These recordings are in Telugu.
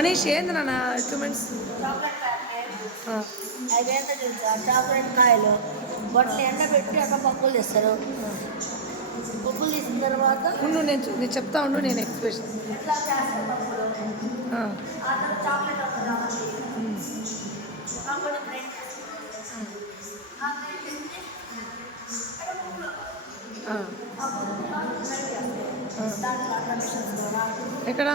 మనీష్ ఏంది నాన్న ఎక్విప్మెంట్స్? చాక్లెట్ ప్యాకెట్ అవేంటో తెలుసా? చాక్లెట్ కాయలు వాటిని ఎండబెట్టి అట్లా పప్పులు తీస్తారు. పప్పులు తీసిన తర్వాత ఉండు, నేను చెప్తా ఉండు, నేను ఎక్స్ప్రెషన్. ఎట్లా చేస్తారు పప్పులు? ఆ తర్వాత చాక్లెట్ వస్తుంది కాబట్టి చాక్లెట్ గ్రైండ్ చేసుకుంటారు. ఆ గ్రైండ్ చేసి అక్కడ పప్పులు ఆ పప్పులు గ్రైండ్ చేస్తారు. దాంట్లో అట్లా మిషన్స్ ద్వారా ఎక్కడ?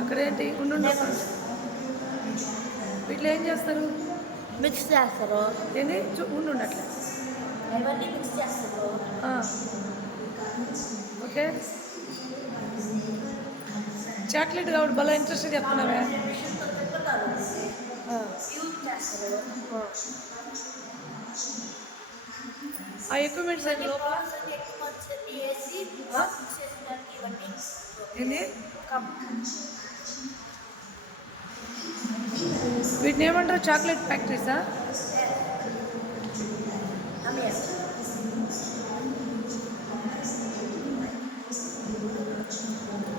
అక్కడేంటి? ఉండు, వీటిలో ఏం చేస్తారు? మిక్స్ చేస్తారు. ఏంది? ఉండు అట్లా. ఇవన్నీ మిక్స్ చేస్తారు. ఓకే. చాక్లెట్ కాబట్టి భలే ఇంట్రెస్ట్ చెప్తున్నావే. మిషన్తో తిప్పుతారు, యూజ్ చేస్తారు. ఆ ఎక్విప్మెంట్స్ అయితే లోపల వేసి ఇవన్నీ ఏంది? వీటిని ఏమంటారు? చాక్లెట్ ఫ్యాక్టరీసా?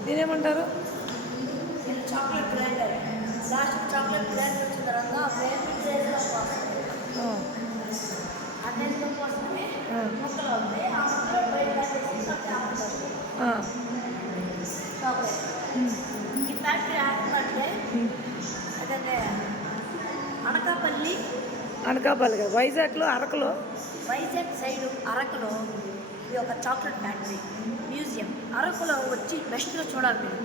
నేనేమంటారు? Chocolate grinder. Last chocolate grinder వచ్చిన తర్వాత అన్నింటిలో కోసమే ముక్కలు అవుతాయి. ఆ ముక్కలు బయట వేసి చాక్లెట్ ఈ ఫ్యాక్టరీ ఆడినట్లే అదే అనకాపల్లి కదా, వైజాగ్లో, అరకులో. వైజాగ్ సైడు అరకులో ఇది ఒక చాక్లెట్ ఫ్యాక్టరీ మ్యూజియం. అరకులో వచ్చి బెస్ట్గా చూడాలి మీరు.